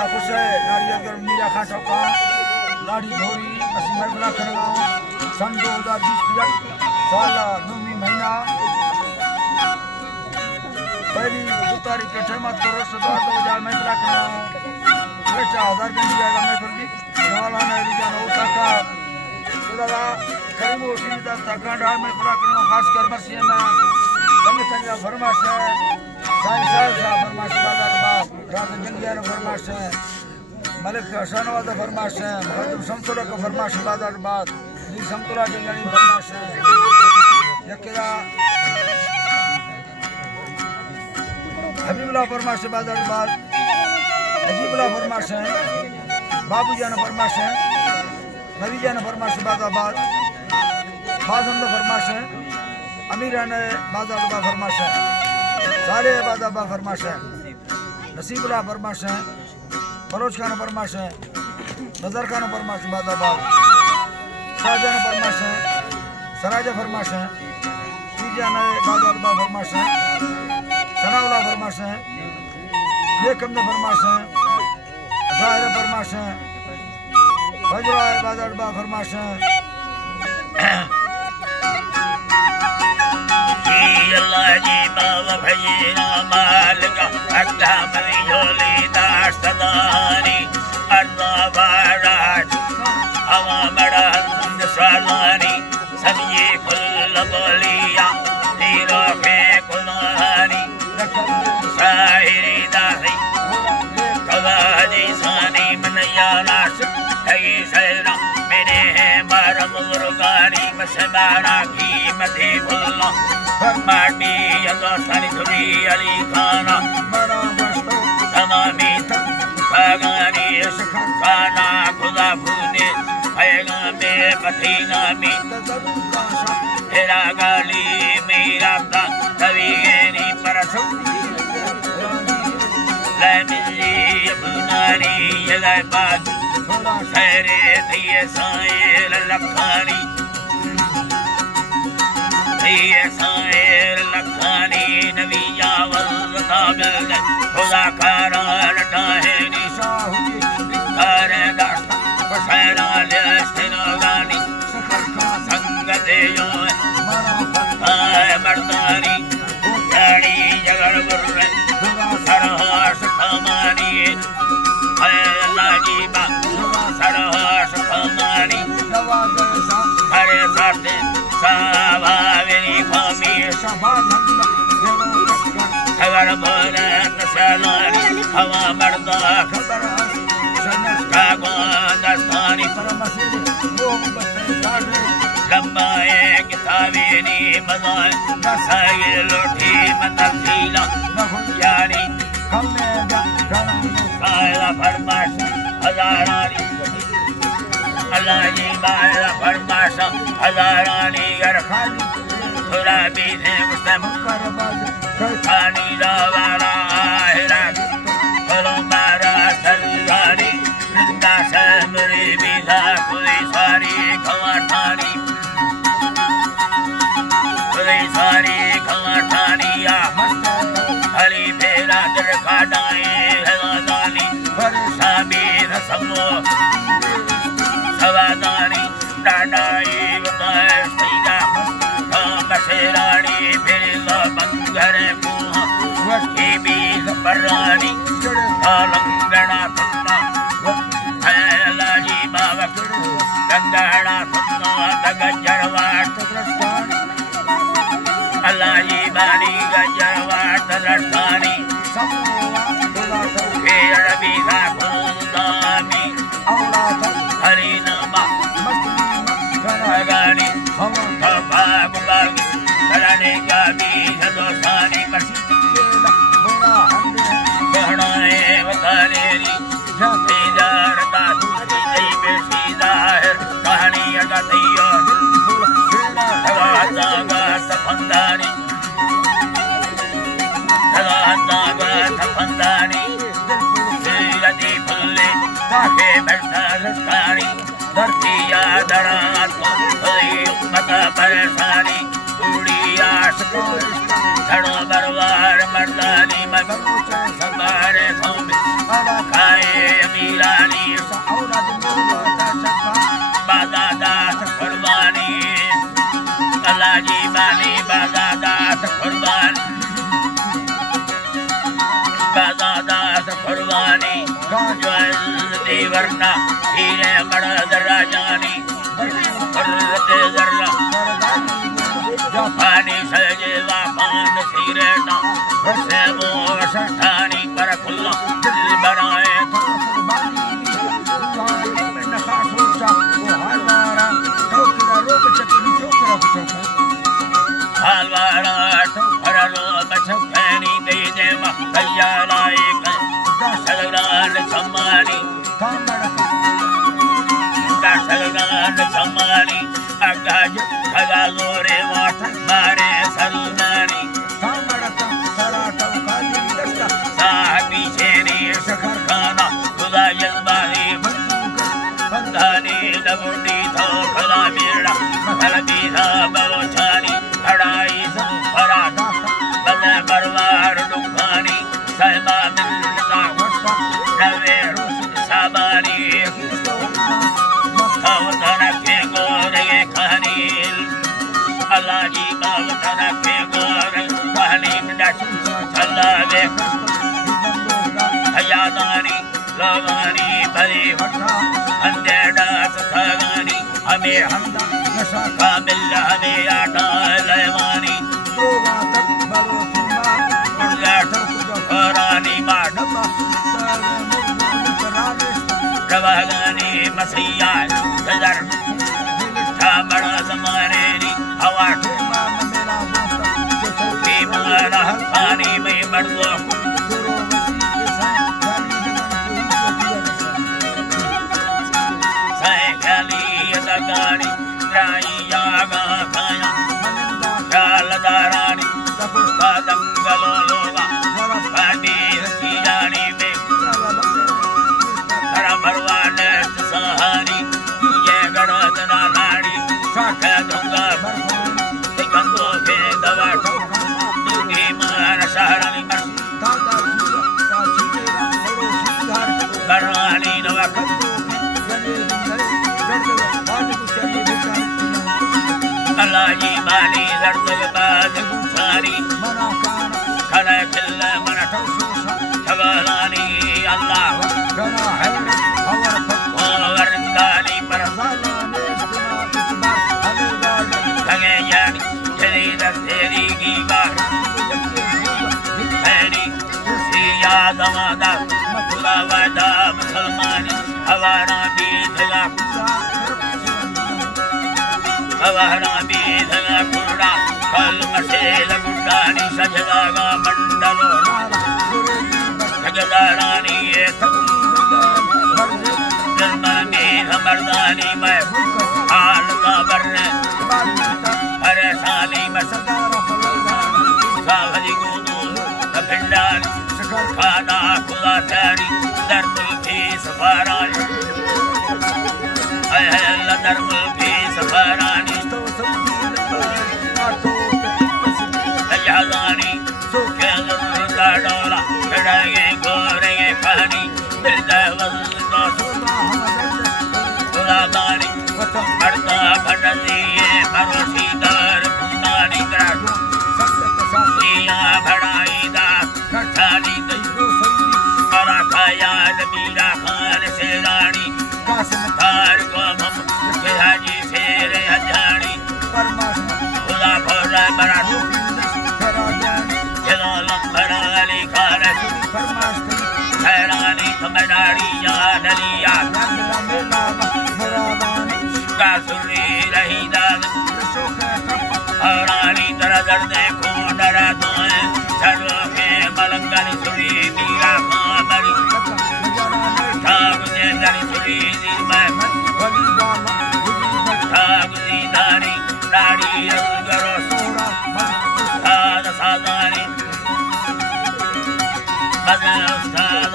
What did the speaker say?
दादा खुश है नारियल गर्म मीरा खा चौका लाड़ी धोरी असी मरबला खड़गांव सन 2020 साल 9वीं महीना पहली 2 तारीख के ठहमत करो सदवार 2000 मरबला खड़गांव 5000 गंजी जाएगा मैं फर्जी जवाला ने रिजान होता का दादा करीम उसी दा तकांडा में पूरा करना खास कर मसीह में संगठन का फरमाश है साईं साहब का फरमाश बाजार बाप राज जंगिया का फरमाश है मलिक हसनवा का फरमाश है मुकद्दम शमसुल्लाह का फरमाश बाजार बाप जी शमसुल्लाह जंगियानी फरमाश है यकेदा हबीबुल्लाह फरमाश बाजार बाप अजीबुल्लाह फरमाश है बाबू जान फरमाश है नबी जान फरमाश बाजार बाप बाज़म का फरमाश है अमीरा ने बाजार का फरमाश है सारे बाजार का फरमाश है नसीबुल्लाह फरमाश है बलोच खान फरमाश है नजर खान फरमाश बाजार बाग शाहजहान फरमाश है सराजा फरमाश है तीजा ने बाजार का फरमाश है सनाउल्ला फरमाश है बेकम ने फरमाश है जाहिर फरमाश है फजरा बाजार का फरमाश है अल्लाह जी बाबा भैया मालिका अल्लाह मरी झोली दास सदानी अल्लाह बारात हवा बड़ा हंद सालानी सभी कुल बोलिया तीरों के कुलानी साहिरी दाही कवाजी सानी मनया नाश है सैरा मेरे हैं मारम गुरगानी मसबारा की मधे भुल्ला फरमाटी अल्लाह सानी धुरी अली खाना बड़ा मस्तो तमामी खागानी खाना खुदा भूने आएगा में पथीना में तेरा गाली मेरा ता तभी नहीं परसों लमिली बुनारी ये बात खैरे दिए साइल लखानी दिए साइल लखानी नबी जावल काबिल खुदा खाना लटा है निशाहुदी करे दास्ता बशैरा लेस्तिनोगानी संगते जो आए मर्दानी उठाड़ी जगड़ बुर्रे सरहास खामानी अल्लाह जी बा सरहास खामानी हरे साथे सावावेनी खामी खबर बोले कसलानी हवा मर्दा दस्तानी लंबाए किताबेनी मदाए नसाए लोठी मतफीला यानी बायला फरमाश हजारानी अल्लाह जी बायला फरमाश हजारानी गरखानी थोड़ा भी है मुस्तम खानी लावाला आहिरा कलो मारा सरदारी जिंदा से मेरी बीजा कोई सारी खवाठानी या हरी फेरा दर खाडाए हवादानी वर्षा बीर समो सवादानी डाडाई बताए सैदा मशेरानी फिर बंगर कुहा वही बीज परानी लंगड़ा सुन्ना हैला जी बाबा लंगड़ा सुन्ना तगजरवाट अल्लाह जी बानी गजरवाट लड़ानी फेर बीघा खुदामी हरी नमा गानी कराने का बीज दोसानी बहनाए वतारेरी बेजार दादू जय बेसी जाहिर कहानी अगा दैया दागा सफंदानी सफंदानी लदी फुल्ले ताके बैठा रस्तानी धरती यादरात उम्मत परेशानी उड़ी आस छड़ो बरवार मर्दानी मैं सबारे खाए दास कुर्बानी ज्वलती वरना हीरे मर्द राजानी फुर्रत जर्रा जापानी सजेवा पान सिरेना वसे वो सठानी पर खुल्ला दिल बनाए हालवारा ठोकरलो बचपनी दे दे भैया लायक दशगरान सम्मानी अगाज खगा लोरे वाट मारे सलमानी साहबी शेरी शखर खाना खुदा जज्बानी बंधानी दबुंडी थो खला मेरा महलबी था बलोचानी हड़ाई संफरा बले बरवार दुखानी सहबा मिलता वस्ता नवे रुस साबानी अवतन के गोरे खनील अल्लाह जी अवतन के गोरे खनील डच चलावे हयादानी लवानी भरी अंधेरा सगानी हमें हमदा नशा कामिल हमें आटा लेवानी दोगा तक बरो सुमा उल्ला ठोक फरानी माडमा रवागानी मसैया सदर बड़ा जमाने नी हवा मेरा पानी में मर्दों गाड़ी राइया गा खाया चालदारानी सपुष्टा दंगलो लोगा पानी रखी जानी में हरा भरवाने सहारी ये गड़ादना नाड़ी साखे दूंगा दिखंदो के दवा दूंगी मार शहरानी मर गड़ानी नवा अल्लाह जी बानी दर्द बाज सारी खला खिल्ला मन ठगलानी अल्लाह वरदानी पर लगे जानी तेरी तेरी की बात तेरी खुशी याद मादा खुदा वादा मुसलमानी हवारा बीधला हवारा बीधला कुर्रा कल मसेल गुड्डानी सजदागा मंडलो सजदारानी ये जर्मनी हमरदानी में हाल का बरने हरे साली में सावली गुदूल तपिंडानी खाना खुदा तेरी दर्दुल की सफारानी अहल दर्दुल की सफारानी सजादानी सूखे ज़रूरत डोला खड़े गोरे कहानी मिलता वज़न खुदादानी मरता भटती भरोसी दर खुदानी करा दिया भड़ाई दा कठानी करा खाया मीरा खान से रानी कासिम थार को हम हाजी शेर हजानी खुदा भोला बड़ा लंबराली खारस हैरानी कमनाड़ी या डलिया कासुरी रही दाद हरानी तरह दर्द को डरा दोए सर्व के मलंगन सुरी मीरा खामरी ठाकुर दरी सुरी में ठाकुर दारी दाड़ी रंगरो सोरा साद सादानी Ustad